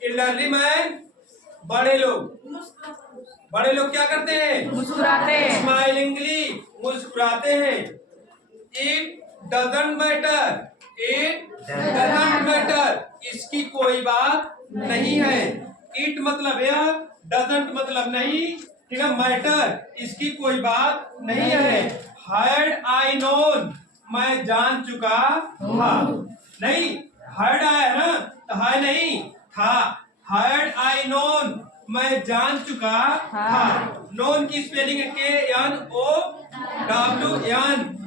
Elderly man बड़े लोग क्या करते हैं? मुस्कुराते हैं। स्माइलिंगली मुस्कुराते हैं। इट डजंट मैटर इसकी कोई बात नहीं है। इट मतलब यह, डजंट मतलब नहीं, ठीक है, मैटर इसकी कोई बात नहीं है। हैड आई नोन मैं जान चुका था। नहीं, हैड आया ना तो है नहीं था। हैड आई नोन मैं जान चुका था। नोन की स्पेलिंग है KNOWN,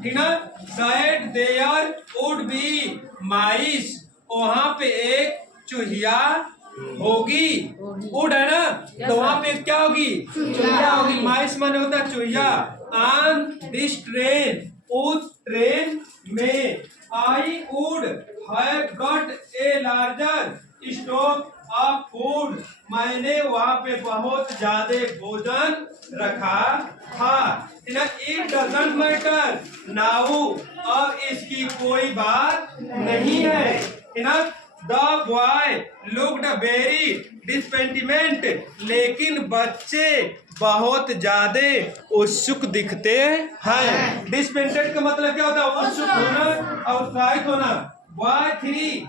ठीक ना। दैट देयर वुड बी माइस वहां पे एक चूहिया होगी। वुड है ना तो वहां पे क्या होगी? चूहिया होगी। माइस माने होता है चूहिया। ऑन दिस ट्रेन उस ट्रेन में I would have got a larger stock of food मैंने वहां पे बहुत ज्यादा भोजन रखा था। इट डजंट मैटर नाउ अब इसकी कोई बात नहीं है। द बॉय लुक्ड वेरी डिसपेंटिमेंट लेकिन बच्चे बहुत ज्यादा उत्सुक दिखते हैं। डिसपेंटेड का मतलब क्या होता है? उत्सुक होना और उत्साहित होना। बॉय 3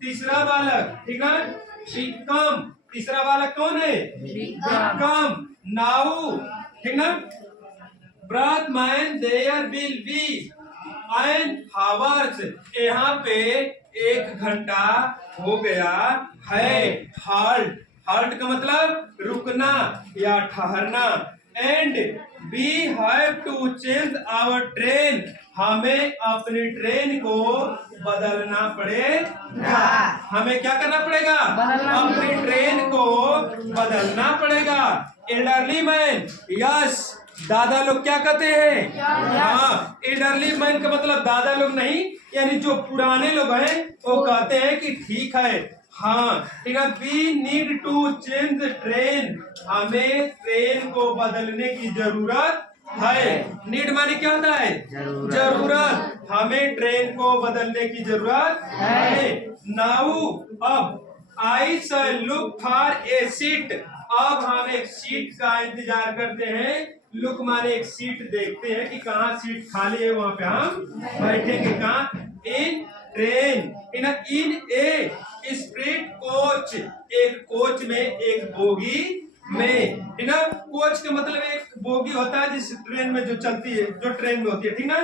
तीसरा बालक, ठीक है। बिकम तीसरा बालक कौन है? बिकम नाउ, ठीक ना। Broth man there will be an hours यहाँ पे 1 घंटा हो गया है। हाल्ट का मतलब रुकना या ठहरना। And we have to change our train हमें अपनी ट्रेन को बदलना पड़ेगा। हमें क्या करना पड़ेगा? अपनी ट्रेन को बदलना पड़ेगा। एल्डरली मैन यस दादा लोग क्या कहते हैं? हाँ, एल्डरली मैन का मतलब दादा लोग नहीं, यानी जो पुराने लोग हैं वो कहते हैं कि ठीक है। हाँ, ठीक है। We need to change train हमें ट्रेन को बदलने की जरूरत है। नीड माने क्या होता है? जरूरत। हमें ट्रेन को बदलने की जरूरत है। नाउ अब आई शैल लुक फॉर ए सीट अब हम एक सीट का इंतजार करते हैं। लुक माने एक सीट देखते हैं कि कहाँ सीट खाली है, वहां पे हम बैठेंगे। कहाँ? In train in a split coach एक कोच में एक बोगी में, ठीक ना। कोच का मतलब एक बोगी होता है जिस ट्रेन में जो चलती है, जो ट्रेन में होती है, ठीक ना।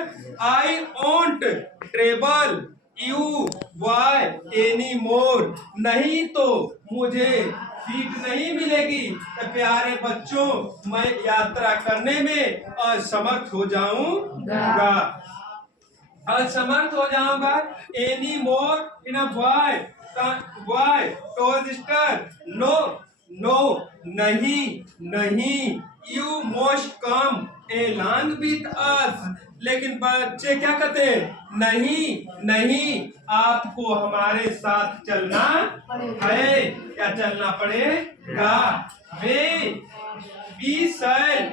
I want travel you why any more नहीं तो मुझे सीट नहीं मिलेगी तो प्यारे बच्चों मैं यात्रा करने में असमर्थ हो जाऊंगा। असमर्थ हो जाऊंगा। एनी मोर इन वाई टोस्टर नो नो नहीं यू मोस्ट कम एलान विथ अस लेकिन बच्चे क्या कहते हैं? नहीं आपको हमारे साथ चलना है। क्या चलना पड़ेगा? वी शैल,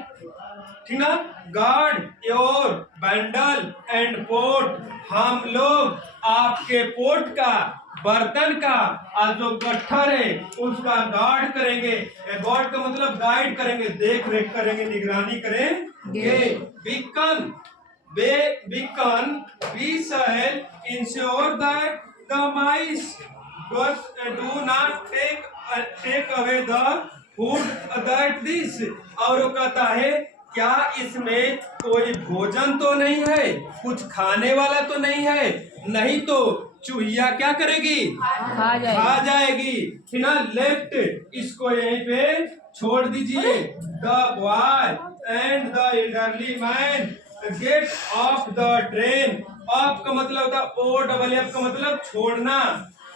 ठीक ना, guard your bundle and pot हम लोग आपके पोट का, बर्तन का और जो गट्ठर है उसका गार्ड करेंगे। गार्ड का मतलब गाइड करेंगे, देख रेख करेंगे, निगरानी करेंगे। बिकन we shall ensure that the mice do not take away the food that this और वो कहता है क्या इसमें कोई भोजन तो नहीं है, कुछ खाने वाला तो नहीं है, नहीं तो चूहिया क्या करेगी? खा जाएगी। ना लेफ्ट इसको यहीं पे छोड़ दीजिए। The boy and the elderly man get off the train. Off का मतलब होता है OFF का मतलब छोड़ना,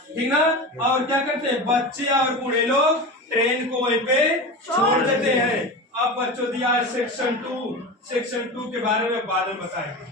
ठीक ना। और क्या करते हैं बच्चे और बूढ़े लोग? ट्रेन को वहीं पे छोड़ देते हैं। अब बच्चों दिया सेक्शन 2 के बारे में बाद में बताएंगे।